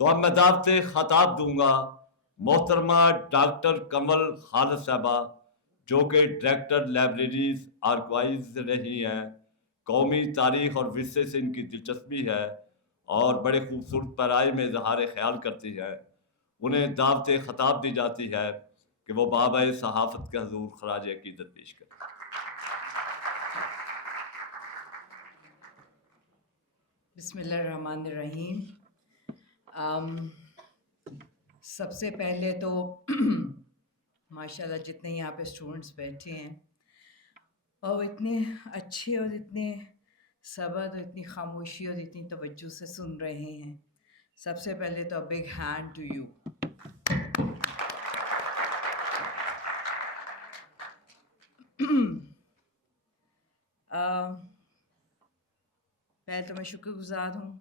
تو اب میں دعوت خطاب دوں گا محترمہ ڈاکٹر کمل خالد صاحبہ، جو کہ ڈائریکٹر لائبریریز آرکائیوز رہی ہیں. قومی تاریخ اور ورثے سے ان کی دلچسپی ہے اور بڑے خوبصورت پیرائی میں اظہار خیال کرتی ہے. انہیں دعوت خطاب دی جاتی ہے کہ وہ بابا صحافت کے حضور خراج عقیدت پیش کریں. بسم اللہ الرحمن الرحیم. سب سے پہلے تو ماشاءاللہ جتنے یہاں پہ اسٹوڈنٹس بیٹھے ہیں اور اتنے اچھے اور اتنے صبر اور اتنی خاموشی اور اتنی توجہ سے سن رہے ہیں، سب سے پہلے تو بگ ہینڈ ٹو یو. پہلے تو میں شکر گزار ہوں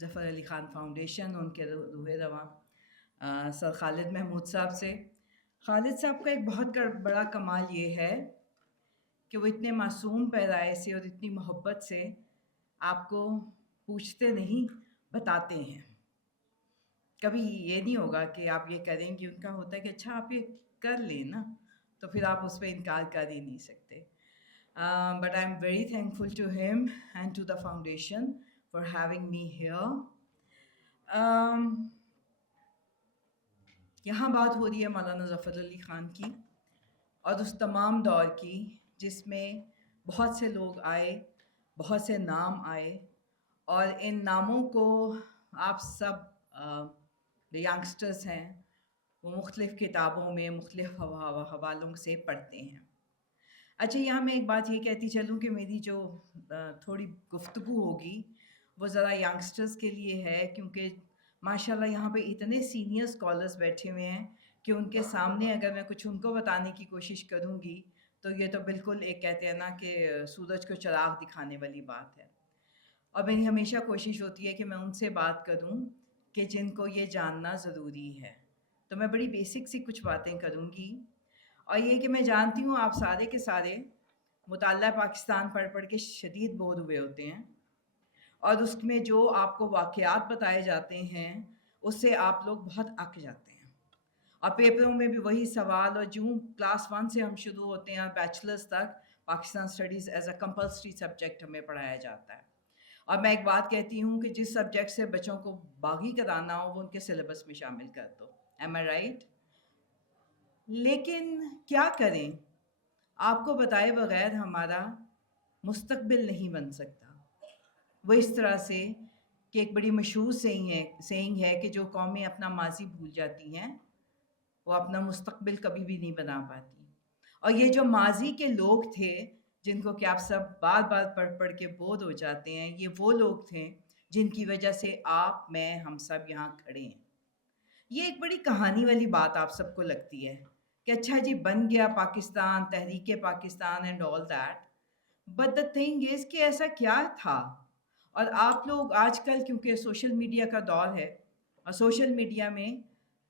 ظفر علی خان فاؤنڈیشن، ان کے روح رواں سر خالد محمود صاحب سے. خالد صاحب کا ایک بہت بڑا کمال یہ ہے کہ وہ اتنے معصوم پیرائے سے اور اتنی محبت سے آپ کو پوچھتے نہیں، بتاتے ہیں. کبھی یہ نہیں ہوگا کہ آپ یہ کریں گے، ان کا ہوتا ہے کہ اچھا آپ یہ کر لیں نا، تو پھر آپ اس پہ انکار کر ہی نہیں سکتے. But I'm very thankful to him and to the foundation for having me here. یہاں بات ہو رہی ہے مولانا ظفر علی خان کی اور اس تمام دور کی جس میں بہت سے لوگ آئے، بہت سے نام آئے، اور ان ناموں کو آپ سب جو ینگسٹرز ہیں وہ مختلف کتابوں میں مختلف حوالوں سے پڑھتے ہیں. اچھا، یہاں میں ایک بات یہ کہتی چلوں کہ میری جو تھوڑی گفتگو ہوگی وہ ذرا ینگسٹرز کے لیے ہے، کیونکہ ماشاءاللہ یہاں پہ اتنے سینئر اسکالرز بیٹھے ہوئے ہیں کہ ان کے سامنے اگر میں کچھ ان کو بتانے کی کوشش کروں گی تو یہ تو بالکل ایک کہتے ہیں نا کہ سورج کو چراغ دکھانے والی بات ہے. اور میری ہمیشہ کوشش ہوتی ہے کہ میں ان سے بات کروں کہ جن کو یہ جاننا ضروری ہے. تو میں بڑی بیسک سی کچھ باتیں کروں گی، اور یہ کہ میں جانتی ہوں آپ سارے کے سارے مطالعہ پاکستان پڑھ پڑھ کے شدید بور ہوئے ہوتے ہیں، اور اس میں جو آپ کو واقعات بتائے جاتے ہیں اس سے آپ لوگ بہت اک جاتے ہیں، اور پیپروں میں بھی وہی سوال، اور جو کلاس 1 سے ہم شروع ہوتے ہیں اور بیچلرز تک Pakistan studies as a compulsory subject ہمیں پڑھایا جاتا ہے. اور میں ایک بات کہتی ہوں کہ جس سبجیکٹ سے بچوں کو باغی کرانا ہو وہ ان کے سلیبس میں شامل کر دو. ایم آئی رائٹ؟ لیکن کیا کریں، آپ کو بتائے بغیر ہمارا مستقبل نہیں بن سکتا. وہ اس طرح سے کہ ایک بڑی مشہور سینگ ہے کہ جو قومیں اپنا ماضی بھول جاتی ہیں وہ اپنا مستقبل کبھی بھی نہیں بنا پاتی. اور یہ جو ماضی کے لوگ تھے جن کو کہ آپ سب بار بار پڑھ پڑھ کے بور ہو جاتے ہیں، یہ وہ لوگ تھے جن کی وجہ سے آپ، میں، ہم سب یہاں کھڑے ہیں. یہ ایک بڑی کہانی والی بات آپ سب کو لگتی ہے کہ اچھا جی بن گیا پاکستان، تحریک Pakistan and all that, but the thing is کہ ایسا کیا تھا. اور آپ لوگ آج کل کیونکہ سوشل میڈیا کا دور ہے، اور سوشل میڈیا میں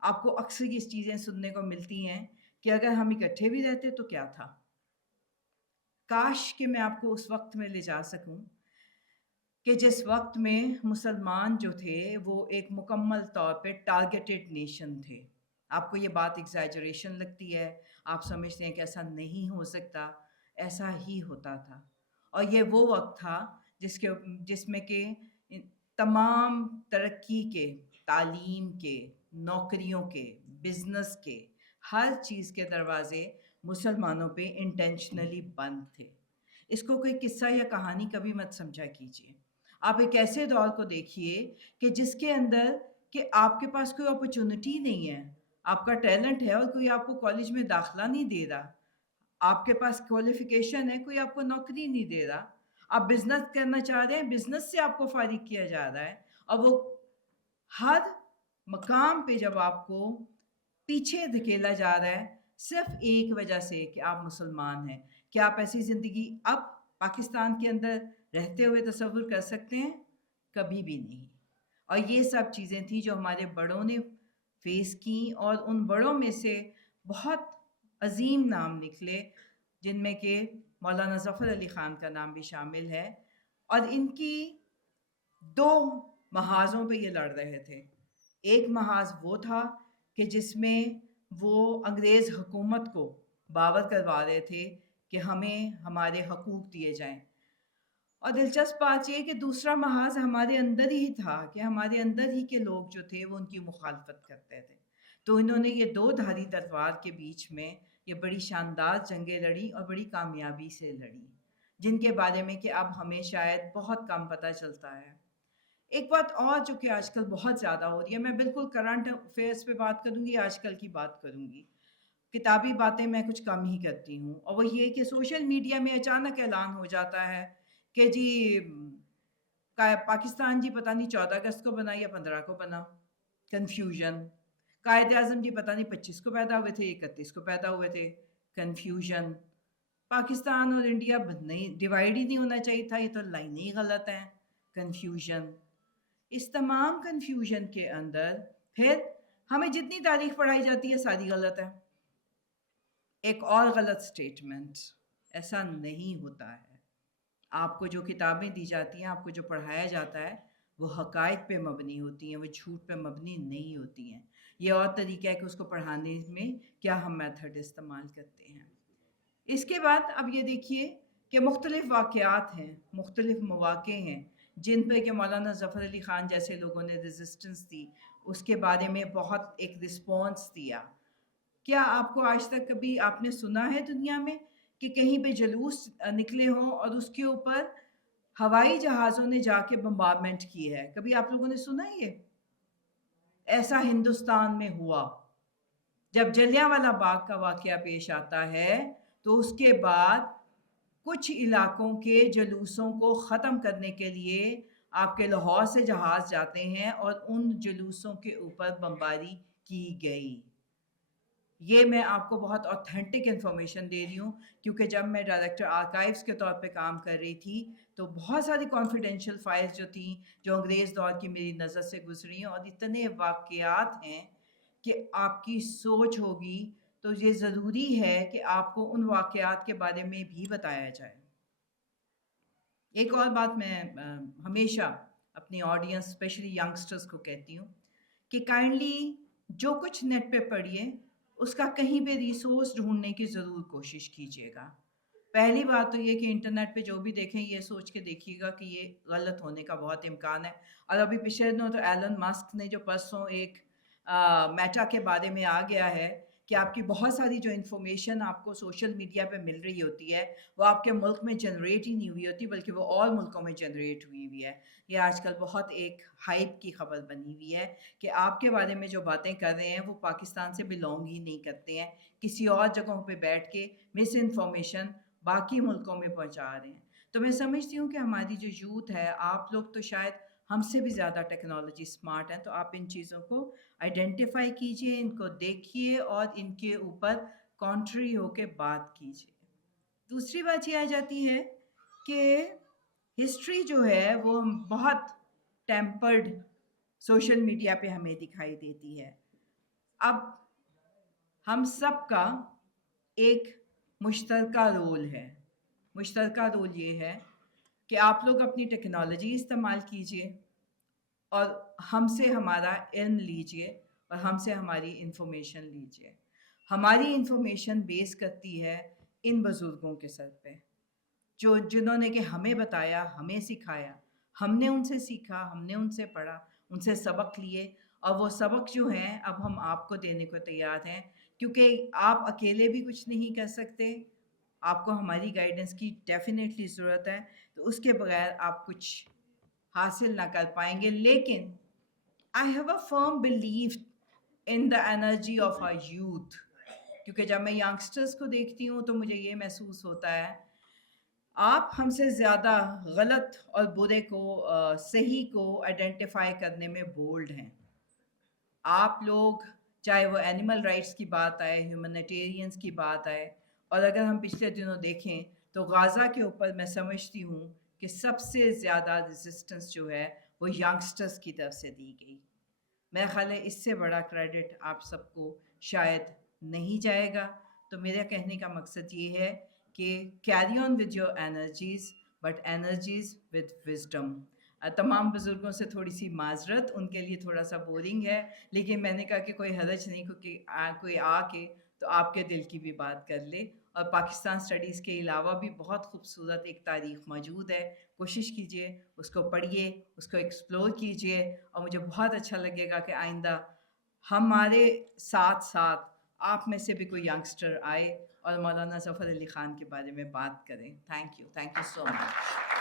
آپ کو اکثر یہ چیزیں سننے کو ملتی ہیں کہ اگر ہم اکٹھے بھی رہتے تو کیا تھا. کاش کہ میں آپ کو اس وقت میں لے جا سکوں کہ جس وقت میں مسلمان جو تھے وہ ایک مکمل طور پہ ٹارگیٹڈ نیشن تھے. آپ کو یہ بات ایگزیجریشن لگتی ہے، آپ سمجھتے ہیں کہ ایسا نہیں ہو سکتا، ایسا ہی ہوتا تھا. اور یہ وہ وقت تھا جس میں کہ تمام ترقی کے، تعلیم کے، نوکریوں کے، بزنس کے، ہر چیز کے دروازے مسلمانوں پہ انٹینشنلی بند تھے. اس کو کوئی قصہ یا کہانی کبھی مت سمجھا کیجیے. آپ ایک ایسے دور کو دیکھیے کہ جس کے اندر کہ آپ کے پاس کوئی اپرچونٹی نہیں ہے، آپ کا ٹیلنٹ ہے اور کوئی آپ کو کالج میں داخلہ نہیں دے رہا، آپ کے پاس کوالیفیکیشن ہے، کوئی آپ کو نوکری نہیں دے رہا، آپ بزنس کرنا چاہ رہے ہیں، بزنس سے آپ کو فارغ کیا جا رہا ہے، اور وہ ہر مقام پہ جب آپ کو پیچھے دھکیلا جا رہا ہے صرف ایک وجہ سے کہ آپ مسلمان ہیں. کیا آپ ایسی زندگی اب پاکستان کے اندر رہتے ہوئے تصور کر سکتے ہیں؟ کبھی بھی نہیں. اور یہ سب چیزیں تھیں جو ہمارے بڑوں نے فیس کی، اور ان بڑوں میں سے بہت عظیم نام نکلے جن میں کہ مولانا ظفر علی خان کا نام بھی شامل ہے. اور ان کی دو محاذوں پہ یہ لڑ رہے تھے. ایک محاذ وہ تھا کہ جس میں وہ انگریز حکومت کو باور کروا رہے تھے کہ ہمیں ہمارے حقوق دیے جائیں. اور دلچسپ بات یہ کہ دوسرا محاذ ہمارے اندر ہی تھا کہ ہمارے اندر ہی کے لوگ جو تھے وہ ان کی مخالفت کرتے تھے. تو انہوں نے یہ دو دھاری تلوار کے بیچ میں یہ بڑی شاندار جنگیں لڑی اور بڑی کامیابی سے لڑی، جن کے بارے میں کہ اب ہمیں شاید بہت کم پتہ چلتا ہے. ایک بات اور جو کہ آج کل بہت زیادہ ہو رہی ہے، میں بالکل کرنٹ افیئرس پہ بات کروں گی، آج کل کی بات کروں گی. کتابی باتیں میں کچھ کم ہی کرتی ہوں، اور وہ یہ کہ سوشل میڈیا میں اچانک اعلان ہو جاتا ہے کہ جی پاکستان جی پتہ نہیں 14 اگست کو بنا یا 15 کو بنا. کنفیوژن. قائد اعظم جی پتہ نہیں 25 کو پیدا ہوئے تھے 31 کو پیدا ہوئے تھے. کنفیوژن. پاکستان اور انڈیا نہیں ڈیوائڈ ہی نہیں ہونا چاہیے تھا، یہ تو لائن ہی غلط ہے. کنفیوژن. اس تمام کنفیوژن کے اندر پھر ہمیں جتنی تاریخ پڑھائی جاتی ہے ساری غلط ہے. ایک اور غلط سٹیٹمنٹ، ایسا نہیں ہوتا ہے. آپ کو جو کتابیں دی جاتی ہیں، آپ کو جو پڑھایا جاتا ہے، وہ حقائق پہ مبنی ہوتی ہیں، وہ جھوٹ پہ مبنی نہیں ہوتی ہیں. یہ اور طریقہ ہے کہ اس کو پڑھانے میں کیا ہم میتھڈ استعمال کرتے ہیں. اس کے بعد اب یہ دیکھیے کہ مختلف واقعات ہیں، مختلف مواقع ہیں جن پہ کہ مولانا ظفر علی خان جیسے لوگوں نے ریزسٹنس دی، اس کے بارے میں بہت ایک رسپانس دیا. کیا آپ کو آج تک کبھی آپ نے سنا ہے دنیا میں کہ کہیں پہ جلوس نکلے ہوں اور اس کے اوپر ہوائی جہازوں نے جا کے بمبارمنٹ کی ہے؟ کبھی آپ لوگوں نے سنا ہے یہ؟ ایسا ہندوستان میں ہوا. جب جلیانوالہ باغ کا واقعہ پیش آتا ہے تو اس کے بعد کچھ علاقوں کے جلوسوں کو ختم کرنے کے لیے آپ کے لاہور سے جہاز جاتے ہیں اور ان جلوسوں کے اوپر بمباری کی گئی. یہ میں آپ کو بہت اوتھینٹک انفارمیشن دے رہی ہوں، کیونکہ جب میں ڈائریکٹر آرکائیوز کے طور پہ کام کر رہی تھی تو بہت ساری کانفیڈینشیل فائلز جو تھیں جو انگریز دور کی میری نظر سے گزری ہیں، اور اتنے واقعات ہیں کہ آپ کی سوچ ہوگی تو یہ ضروری ہے کہ آپ کو ان واقعات کے بارے میں بھی بتایا جائے. ایک اور بات میں ہمیشہ اپنی آڈینس اسپیشلی ینگسٹرز کو کہتی ہوں کہ کائنڈلی جو کچھ نیٹ پہ پڑھیے اس کا کہیں پہ ریسورس ڈھونڈنے کی ضرور کوشش کیجیے گا. پہلی بات تو یہ کہ انٹرنیٹ پہ جو بھی دیکھیں یہ سوچ کے دیکھیے گا کہ یہ غلط ہونے کا بہت امکان ہے. اور ابھی پچھلے دنوں تو ایلن ماسک نے جو پرسوں ایک میٹا کے بارے میں آ گیا ہے کہ آپ کی بہت ساری جو انفارمیشن آپ کو سوشل میڈیا پہ مل رہی ہوتی ہے وہ آپ کے ملک میں جنریٹ ہی نہیں ہوئی ہوتی بلکہ وہ اور ملکوں میں جنریٹ ہوئی ہوئی ہے. یہ آج کل بہت ایک ہائپ کی خبر بنی ہوئی ہے کہ آپ کے بارے میں جو باتیں کر رہے ہیں وہ پاکستان سے بلونگ ہی نہیں کرتے ہیں، کسی اور جگہوں پہ بیٹھ کے مس انفارمیشن باقی ملکوں میں پہنچا رہے ہیں. تو میں سمجھتی ہوں کہ ہماری جو یوتھ ہے، آپ لوگ تو شاید ہم سے بھی زیادہ ٹیکنالوجی اسمارٹ ہیں، تو آپ ان چیزوں کو آئیڈینٹیفائی کیجئے، ان کو دیکھیے اور ان کے اوپر کانٹری ہو کے بات کیجئے. دوسری بات یہ آ جاتی ہے کہ ہسٹری جو ہے وہ بہت ٹیمپرڈ سوشل میڈیا پہ ہمیں دکھائی دیتی ہے. اب ہم سب کا ایک مشترکہ رول ہے. مشترکہ رول یہ ہے کہ آپ لوگ اپنی ٹیکنالوجی استعمال کیجئے اور ہم سے ہمارا علم لیجئے اور ہم سے ہماری انفارمیشن لیجئے. ہماری انفارمیشن بیس کرتی ہے ان بزرگوں کے سر پہ جنہوں نے کہ ہمیں بتایا، ہمیں سکھایا، ہم نے ان سے سیکھا، ہم نے ان سے پڑھا، ان سے سبق لیے، اور وہ سبق جو ہیں اب ہم آپ کو دینے کو تیار ہیں، کیونکہ آپ اکیلے بھی کچھ نہیں کر سکتے. آپ کو ہماری گائیڈنس کی ڈیفینیٹلی ضرورت ہے، تو اس کے بغیر آپ کچھ حاصل نہ کر پائیں گے. لیکن I have a firm belief in the energy of our youth، کیونکہ جب میں ینگسٹرز کو دیکھتی ہوں تو مجھے یہ محسوس ہوتا ہے آپ ہم سے زیادہ غلط اور برے کو صحیح کو آئیڈینٹیفائی کرنے میں بولڈ ہیں. آپ لوگ چاہے وہ اینیمل رائٹس کی بات آئے، ہیومنیٹیرینس کی بات آئے، اور اگر ہم پچھلے دنوں دیکھیں تو غازہ کے اوپر میں سمجھتی ہوں کہ سب سے زیادہ ریزسٹنس جو ہے وہ ینگسٹرز کی طرف سے دی گئی. میرا خیال ہے اس سے بڑا کریڈٹ آپ سب کو شاید نہیں جائے گا. تو میرا کہنے کا مقصد یہ ہے کہ carry on with your energies, but energies with wisdom. تمام بزرگوں سے تھوڑی سی معذرت، ان کے لیے تھوڑا سا بورنگ ہے، لیکن میں نے کہا کہ کوئی حرج نہیں، کیونکہ کوئی آ کے تو آپ کے دل کی بھی بات کر لے. اور پاکستان اسٹڈیز کے علاوہ بھی بہت خوبصورت ایک تاریخ موجود ہے، کوشش کیجئے اس کو پڑھیے، اس کو ایکسپلور کیجئے، اور مجھے بہت اچھا لگے گا کہ آئندہ ہمارے ساتھ ساتھ آپ میں سے بھی کوئی ینگسٹر آئے اور مولانا ظفر علی خان کے بارے میں بات کریں. Thank you so much.